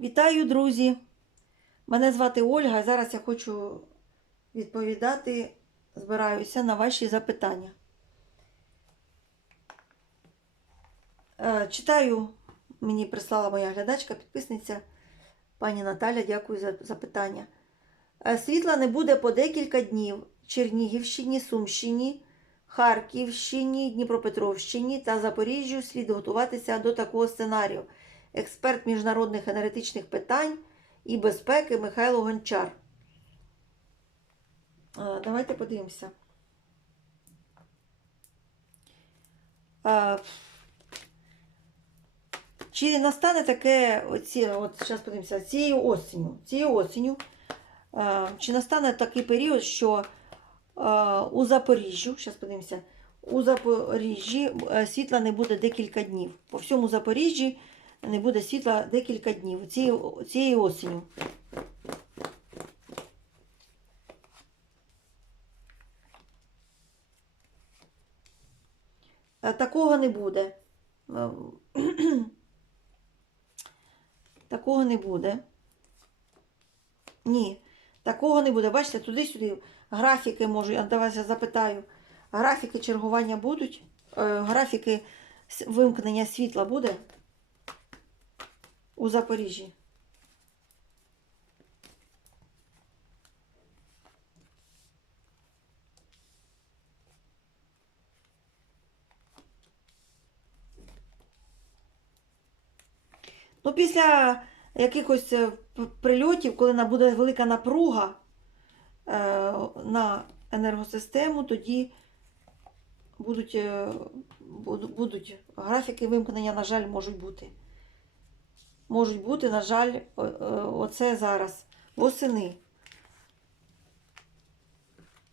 Вітаю, друзі! Мене звати Ольга. Зараз я хочу відповідати, збираюся на ваші запитання. Е, Читаю, мені прислала моя глядачка, підписниця пані Наталя. Дякую за запитання. Е, Світла не буде по декілька днів Чернігівщині, Сумщині, Харківщині, Дніпропетровщині та Запоріжжю слід готуватися до такого сценарію. Експерт міжнародних енергетичних питань і безпеки Михайло Гончар. Давайте подивимося. Чи настане таке, оці, от зараз подивимося, цією осінню, цією осінню, чи настане такий період, що у Запоріжжю, зараз подивимося, у Запоріжжі е, світла не буде декілька днів. По всьому Запоріжжі не буде світла декілька днів цією осінню. Е, Такого не буде. Е, Такого не буде. Ні, такого не буде. Бачите, туди-сюди графіки можу, я давайте запитаю. Графіки чергування будуть? Е, Графіки вимкнення світла буде у Запоріжжі? Ну, після якихось е, прильотів, коли буде велика напруга е, на енергосистему, тоді будуть, е, будуть графіки вимкнення, на жаль, можуть бути. Можуть бути, на жаль, е, оце зараз восени.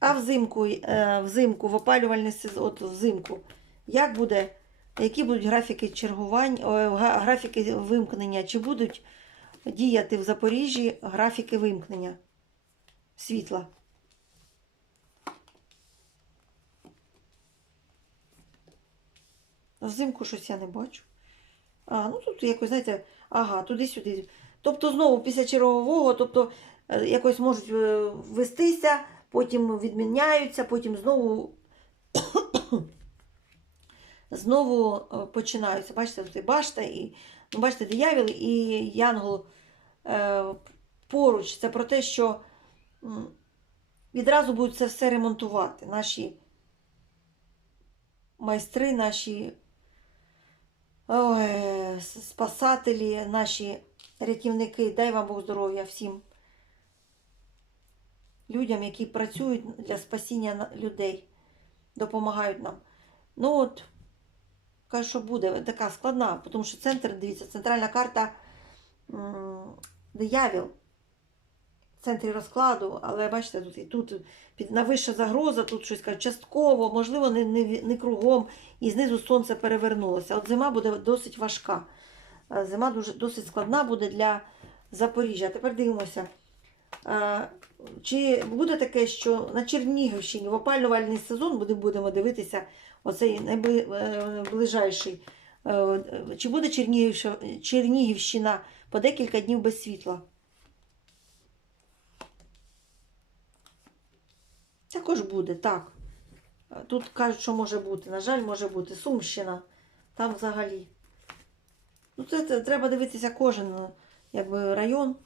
А взимку, е, взимку, в опалювальний сезон, от взимку, як буде, які будуть графіки чергувань, графіки вимкнення? Чи будуть діяти в Запоріжжі графіки вимкнення світла? Взимку щось я не бачу. А, ну тут якось, знаєте, ага, туди-сюди. Тобто знову після чергового, тобто е, якось можуть е, вестися, потім відміняються, потім знову знову е, починаються. Бачите, тут і башта, і ну, бачите, диявіл і янгол е, поруч. Це про те, що відразу будуть це все ремонтувати. Наші майстри, наші ой, спасателі, наші рятівники. Дай вам Бог здоров'я всім людям, які працюють для спасіння людей, допомагають нам. Ну от, кажу, що буде така складна, тому що центр, дивіться, центральна карта диявіл центрі розкладу, але бачите, тут, і тут під навища загроза, тут щось кажуть, частково, можливо, не, не, не кругом, і знизу сонце перевернулося. От зима буде досить важка. Е, Зима дуже досить складна буде для Запоріжжя. Тепер дивимося. Е, Чи буде таке, що на Чернігівщині в опалювальний сезон буде- будемо дивитися оцей найближайший? Чи буде Чернігівщина по декілька днів без світла? Також буде, так. Тут кажуть, що може бути. На жаль, може бути. Сумщина. Там взагалі. Ну, це, це треба дивитися кожен якби, район.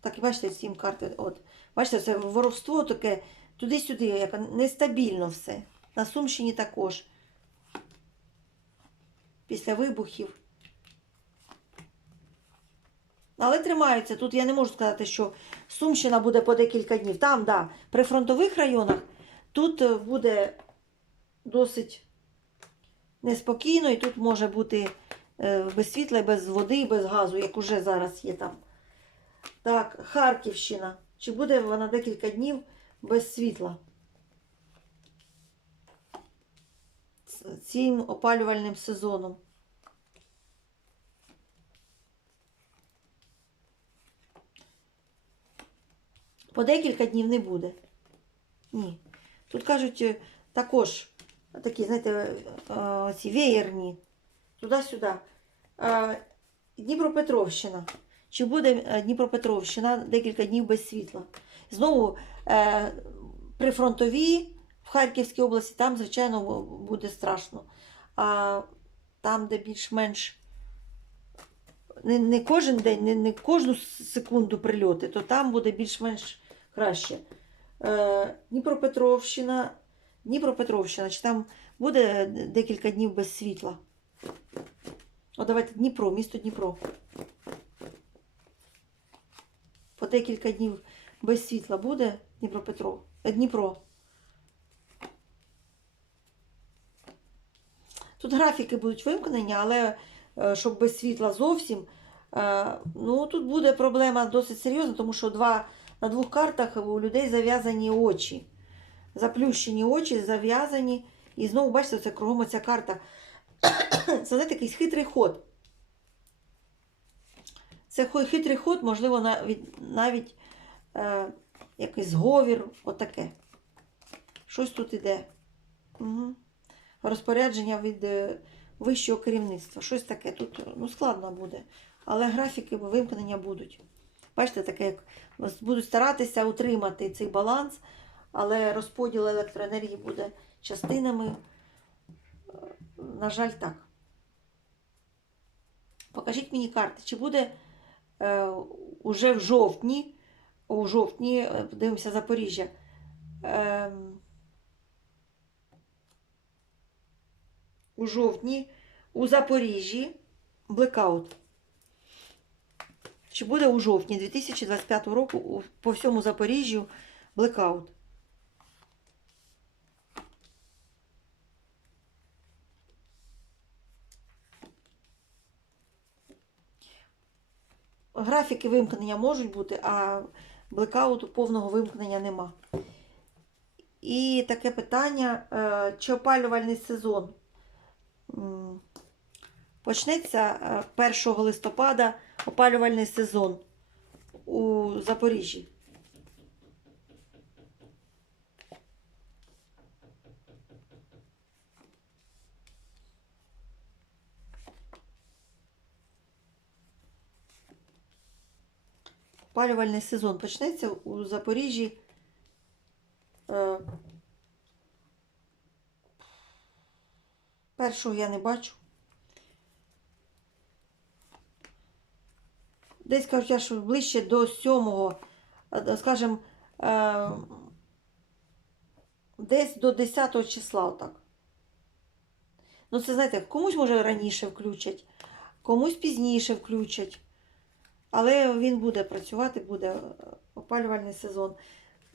Так, і бачите, сім карти. От. Бачите, це воровство таке туди-сюди, як нестабільно все. На Сумщині також. Після вибухів. Але тримаються. Тут я не можу сказати, що Сумщина буде по декілька днів. Там, да, при фронтових районах тут е, буде досить неспокійно, і тут може бути е, без світла, без води, без газу, як уже зараз є там. Так, Харківщина. Чи буде вона декілька днів без світла? Цим опалювальним сезоном. По декілька днів не буде. Ні. Тут кажуть е, також такі, знаєте, е, оці веєрні. Туди-сюди. Дніпропетровщина. Чи буде е, Дніпропетровщина декілька днів без світла? Знову при фронтовій в Харківській області, там, звичайно, буде страшно. А там, де більш-менш не, кожен день, не кожну секунду прильоти, то там буде більш-менш краще. Е, Дніпропетровщина, Дніпропетровщина, чи там буде декілька днів без світла? О, давайте Дніпро, місто Дніпро. По декілька днів без світла буде Дніпропетро. Е, Дніпро. Тут графіки будуть вимкнені, але е, щоб без світла зовсім. Ну, тут буде проблема досить серйозна, тому що два, на двох картах у людей зав'язані очі. Заплющені очі, зав'язані. І знову, бачите, це кругом ця карта. Це знаєте, якийсь хитрий ход. Це хитрий ход, можливо, навіть, навіть е, якийсь зговір, отаке. Щось тут іде. Угу. Розпорядження від е, вищого керівництва. Щось таке. Тут ну, складно буде. Але графіки вимкнення будуть. Бачите, таке, як будуть старатися утримати цей баланс, але розподіл електроенергії буде частинами. На жаль, так. Покажіть мені карти, чи буде е, уже в жовтні, у жовтні, е, подивимося Запоріжжя. Е, у жовтні у Запоріжжі блекаут. Чи буде у жовтні 2025 року по всьому Запоріжжю блекаут? Графіки вимкнення можуть бути, а блекауту повного вимкнення нема. І таке питання: е, чи опалювальний сезон почнеться е, 1 листопада опалювальний сезон у Запоріжжі? Опалювальний сезон почнеться у Запоріжжі. Е, Першого я не бачу. Десь кажуть, аж ближче до сьомого, е, скажімо, е, десь до 10 числа отак. Ну, це знаєте, комусь може раніше включать, комусь пізніше включать. Але він буде працювати, буде е, опалювальний сезон.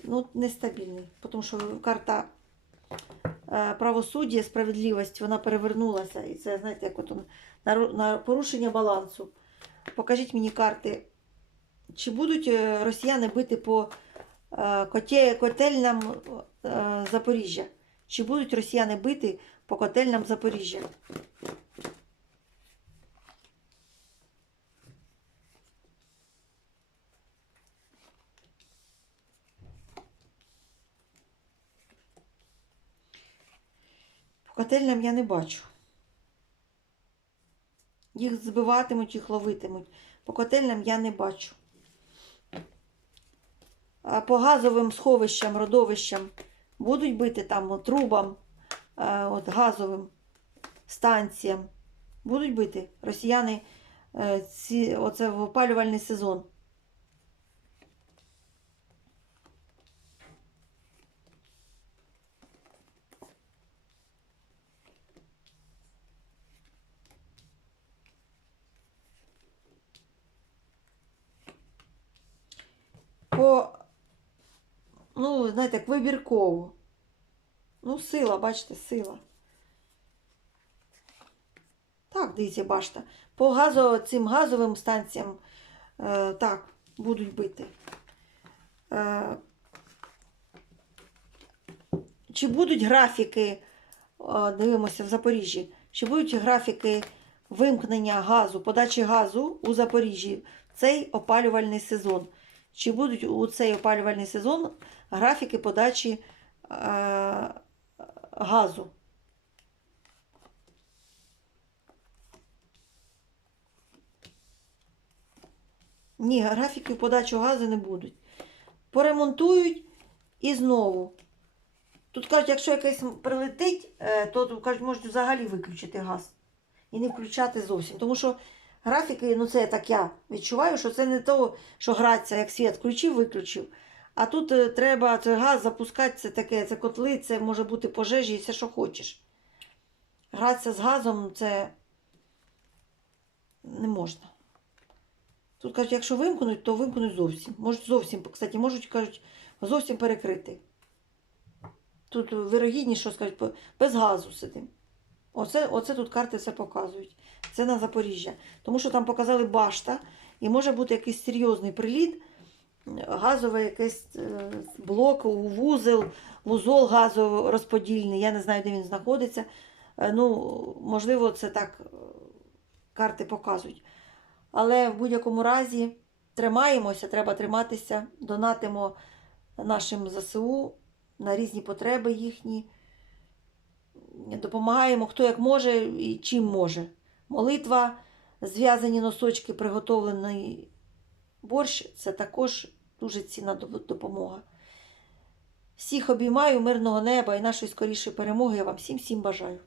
Ну, нестабільний, тому що карта е, правосуддя, справедливість, вона перевернулася. І це, знаєте, як от на порушення балансу. Покажіть мені карти, чи будуть е, росіяни бити по е, коте, е, Запоріжжя? Чи будуть росіяни бити по котельням Запоріжжя? По котельням я не бачу. Їх збиватимуть, їх ловитимуть. По котельням я не бачу. По газовим сховищам, родовищам будуть бити там трубам, е, от, газовим станціям. Будуть бити росіяни е, ці, оце опалювальний сезон. По, ну, знаєте, як вибірково. Ну, сила, бачите, сила. Так, дивіться, бачите. По газо, цим газовим станціям е, так, будуть бити. Е, чи будуть графіки, е, дивимося в Запоріжжі, чи будуть графіки вимкнення газу, подачі газу у Запоріжжі в цей опалювальний сезон? Чи будуть у цей опалювальний сезон графіки подачі е, газу? Ні, графіків подачі газу не будуть. Поремонтують і знову. Тут кажуть, якщо якесь прилетить, е, то кажуть, можуть взагалі виключити газ. І не включати зовсім. Тому що графіки, ну це так я відчуваю, що це не то, що граться, як світ включив, виключив. А тут е, треба газ запускати, це таке, це котли, це може бути пожежі і все, що хочеш. Гратися з газом це не можна. Тут кажуть, якщо вимкнуть, то вимкнуть зовсім. Можуть зовсім, кстати, можуть, кажуть, зовсім перекрити. Тут вирогідність, що скажуть, без газу сидимо. Оце, оце тут карти все показують. Це на Запоріжжя. Тому що там показали башта, і може бути якийсь серйозний приліт, газовий якийсь е, блок, вузол, вузол газорозподільний. Я не знаю, де він знаходиться. Е, Ну, можливо, це так е, карти показують. Але в будь-якому разі тримаємося, треба триматися, донатимо нашим ЗСУ на різні потреби їхні. Допомагаємо хто як може і чим може. Молитва, зв'язані носочки, приготовлений борщ це також дуже цінна допомога. Всіх обіймаю, мирного неба і нашої скорішої перемоги. Я вам всім всім бажаю.